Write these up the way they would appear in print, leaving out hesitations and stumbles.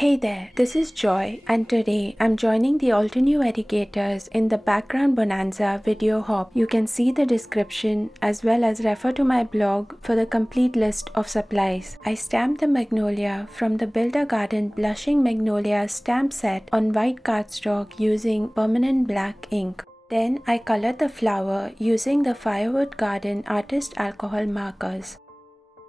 Hey there, this is Joy and today I'm joining the Altenew educators in the background Bonanza video hop. You can see the description as well as refer to my blog for the complete list of supplies. I stamped the Magnolia from the Builder Garden Blushing Magnolia stamp set on white cardstock using permanent black ink. Then I colored the flower using the Firewood Garden Artist Alcohol markers.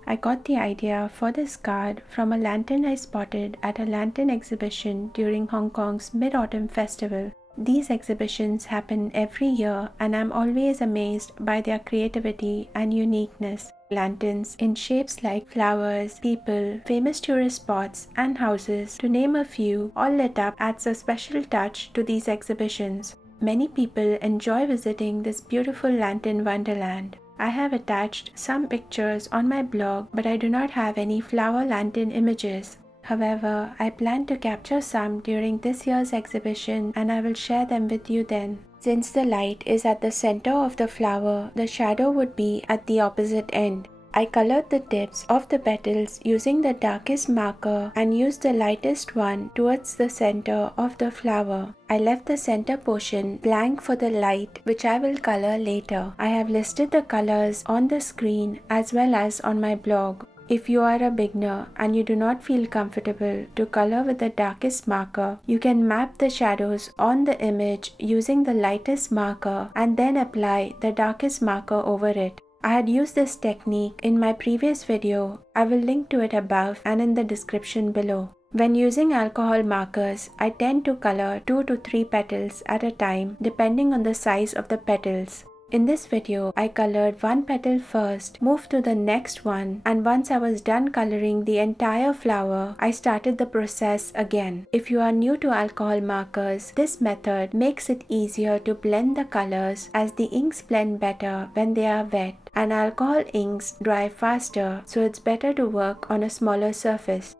I got the idea for this card from a lantern I spotted at a lantern exhibition during Hong Kong's Mid-Autumn Festival. These exhibitions happen every year and I'm always amazed by their creativity and uniqueness. Lanterns in shapes like flowers, people, famous tourist spots and houses, to name a few, all lit up adds a special touch to these exhibitions. Many people enjoy visiting this beautiful lantern wonderland. I have attached some pictures on my blog, but I do not have any flower lantern images. However, I plan to capture some during this year's exhibition and I will share them with you then. Since the light is at the center of the flower, the shadow would be at the opposite end. I colored the tips of the petals using the darkest marker and used the lightest one towards the center of the flower. I left the center portion blank for the light, which I will color later. I have listed the colors on the screen as well as on my blog. If you are a beginner and you do not feel comfortable to color with the darkest marker, you can map the shadows on the image using the lightest marker and then apply the darkest marker over it. I had used this technique in my previous video. I will link to it above and in the description below. When using alcohol markers, I tend to color 2 to 3 petals at a time depending on the size of the petals. In this video, I colored one petal first, moved to the next one, and once I was done coloring the entire flower, I started the process again. If you are new to alcohol markers, this method makes it easier to blend the colors as the inks blend better when they are wet, and alcohol inks dry faster, so it's better to work on a smaller surface.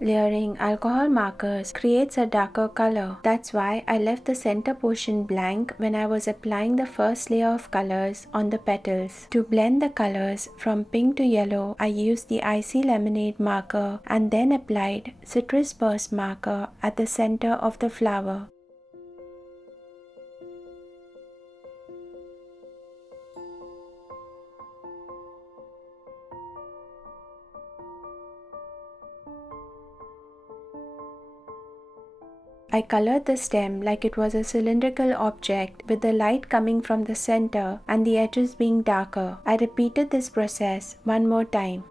Layering alcohol markers creates a darker color. That's why I left the center portion blank when I was applying the first layer of colors on the petals. To blend the colors from pink to yellow, I used the Icy Lemonade marker and then applied Citrus Burst marker at the center of the flower. I colored the stem like it was a cylindrical object with the light coming from the center and the edges being darker. I repeated this process one more time.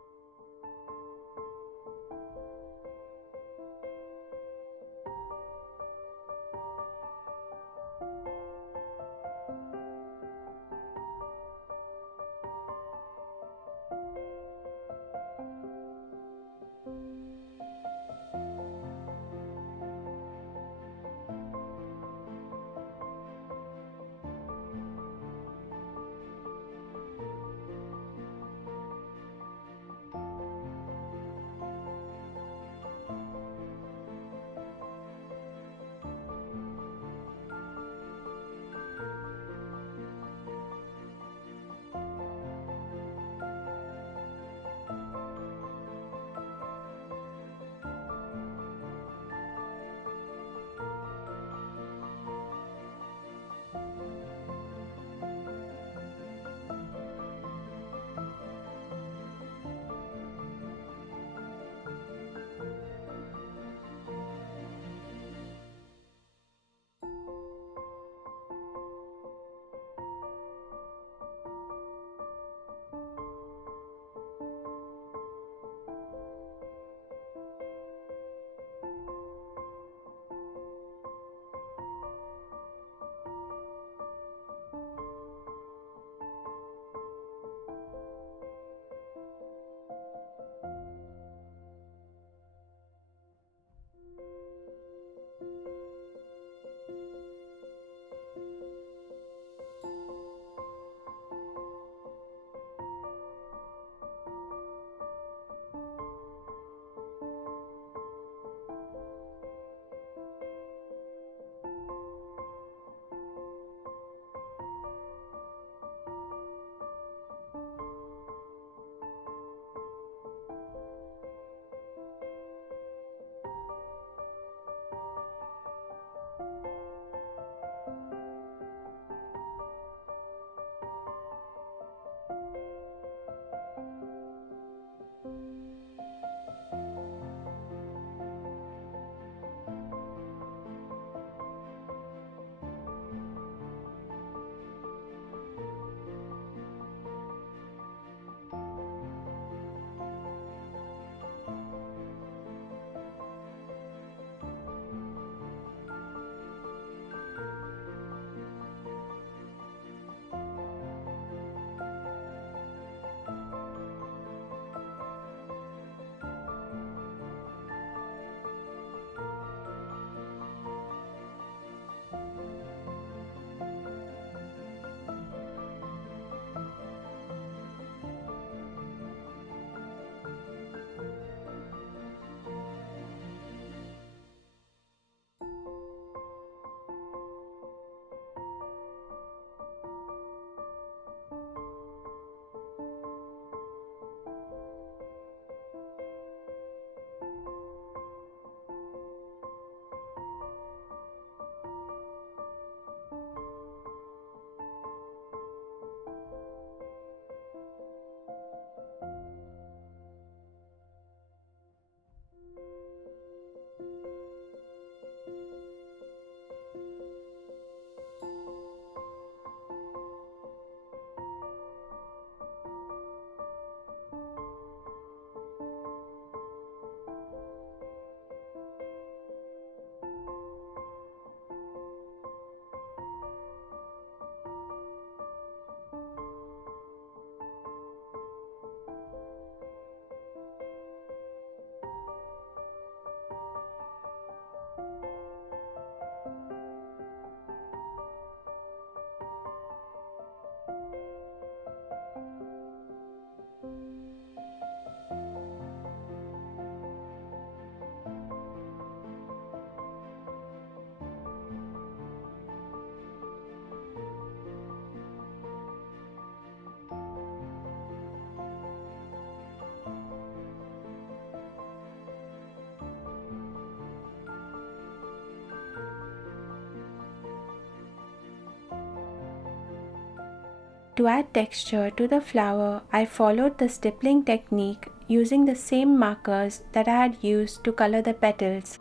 To add texture to the flower, I followed the stippling technique using the same markers that I had used to color the petals.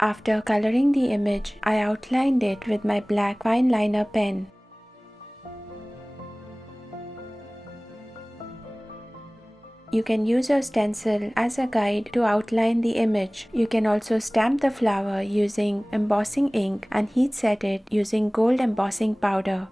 After coloring the image, I outlined it with my black fine liner pen. You can use your stencil as a guide to outline the image. You can also stamp the flower using embossing ink and heat set it using gold embossing powder.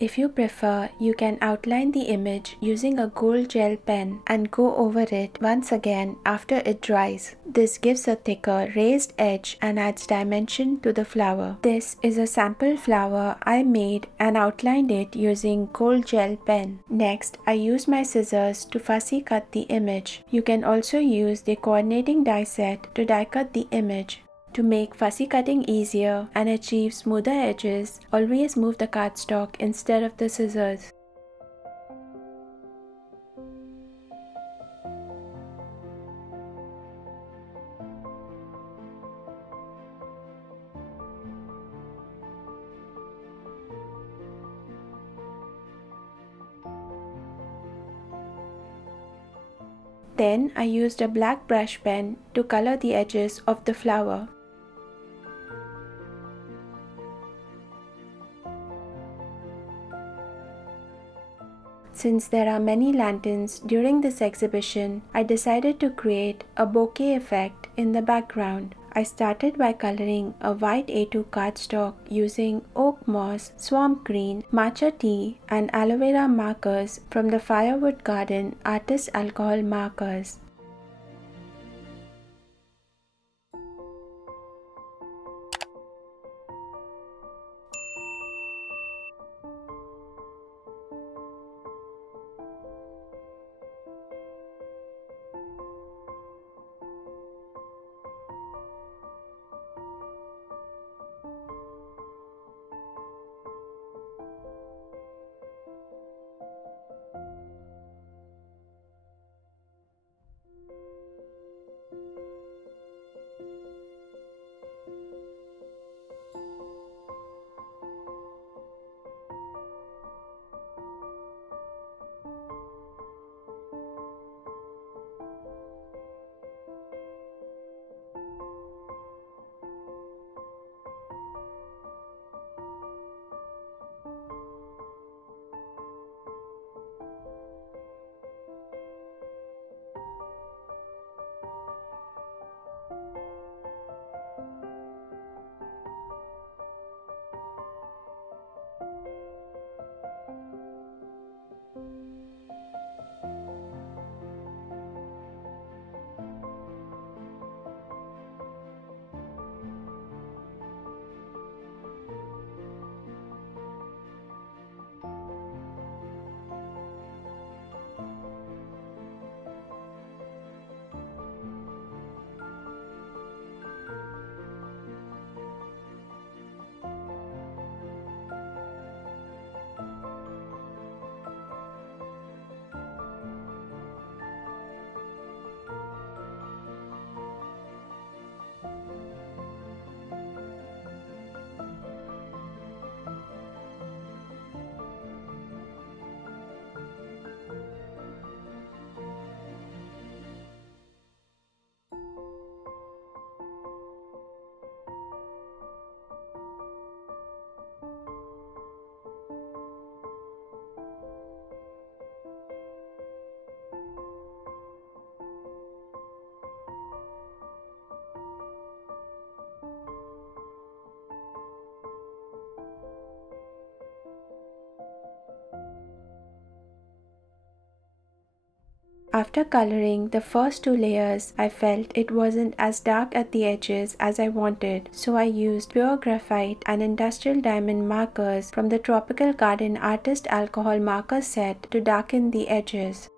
If you prefer, you can outline the image using a gold gel pen and go over it once again after it dries. This gives a thicker raised edge and adds dimension to the flower. This is a sample flower I made and outlined it using gold gel pen. Next, I used my scissors to fussy cut the image. You can also use the coordinating die set to die cut the image. To make fussy cutting easier and achieve smoother edges, always move the cardstock instead of the scissors. Then I used a black brush pen to color the edges of the flower. Since there are many lanterns during this exhibition, I decided to create a bokeh effect in the background. I started by coloring a white A2 cardstock using oak moss, swamp green, matcha tea and aloe vera markers from the Firewood Garden Artist Alcohol Markers. After coloring the first 2 layers, I felt it wasn't as dark at the edges as I wanted, so I used pure graphite and industrial diamond markers from the Tropical Garden Artist Alcohol Marker set to darken the edges.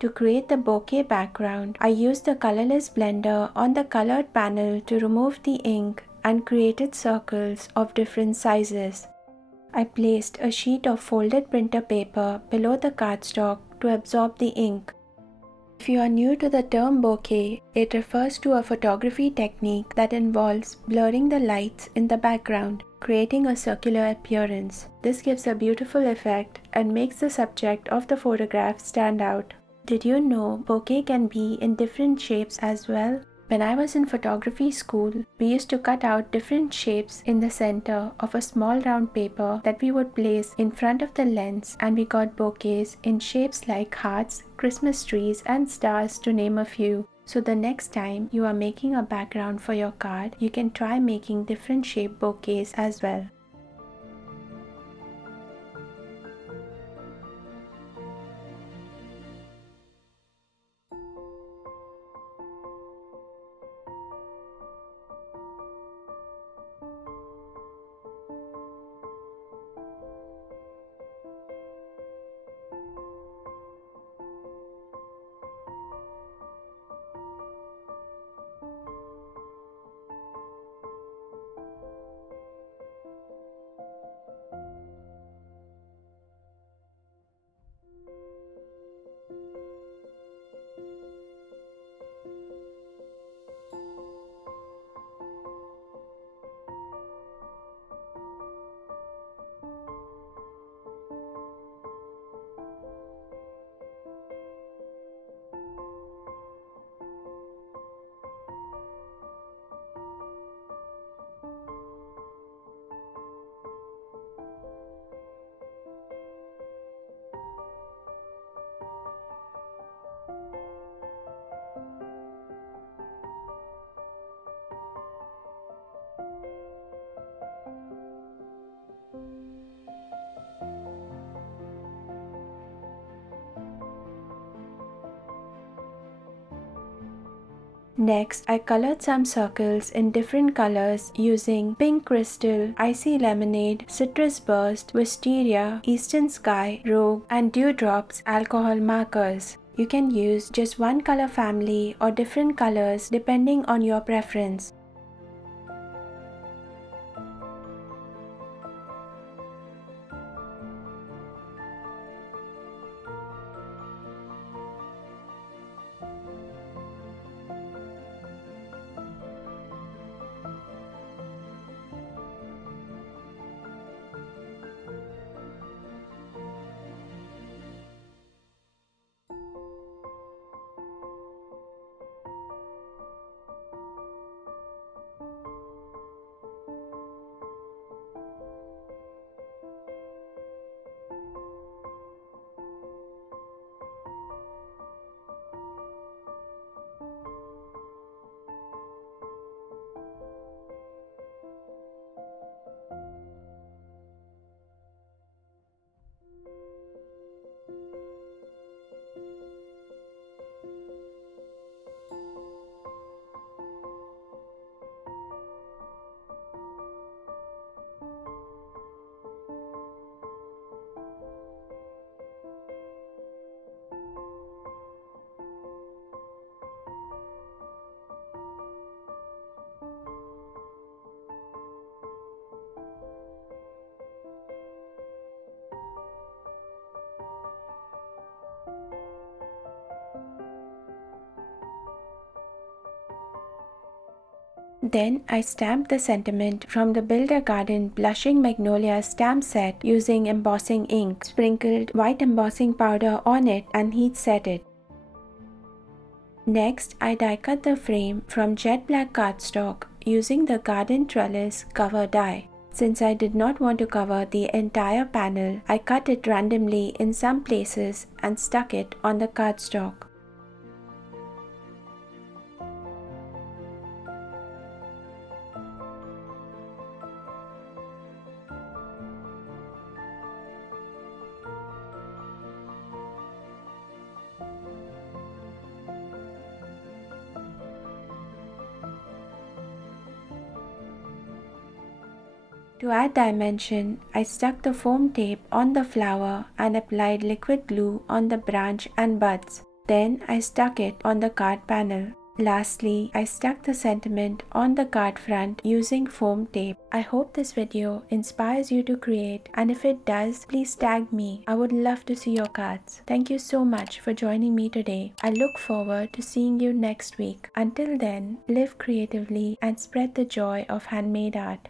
To create the bokeh background, I used the Colourless blender on the colored panel to remove the ink and created circles of different sizes. I placed a sheet of folded printer paper below the cardstock to absorb the ink. If you are new to the term bokeh, it refers to a photography technique that involves blurring the lights in the background, creating a circular appearance. This gives a beautiful effect and makes the subject of the photograph stand out. Did you know bokeh can be in different shapes as well? When I was in photography school, we used to cut out different shapes in the center of a small round paper that we would place in front of the lens, and we got bouquets in shapes like hearts, Christmas trees and stars, to name a few. So the next time you are making a background for your card, you can try making different shaped bouquets as well. Next, I colored some circles in different colors using pink crystal, icy lemonade, citrus burst, wisteria, eastern sky, rogue and dewdrops alcohol markers. You can use just one color family or different colors depending on your preference. Then I stamped the sentiment from the Build a Garden Blushing Magnolias stamp set using embossing ink, sprinkled white embossing powder on it and heat set it. Next, I die cut the frame from jet black cardstock using the garden trellis cover die. Since I did not want to cover the entire panel, I cut it randomly in some places and stuck it on the cardstock. To add dimension, I stuck the foam tape on the flower and applied liquid glue on the branch and buds. Then I stuck it on the card panel. Lastly, I stuck the sentiment on the card front using foam tape. I hope this video inspires you to create, and if it does, please tag me. I would love to see your cards. Thank you so much for joining me today. I look forward to seeing you next week. Until then, live creatively and spread the joy of handmade art.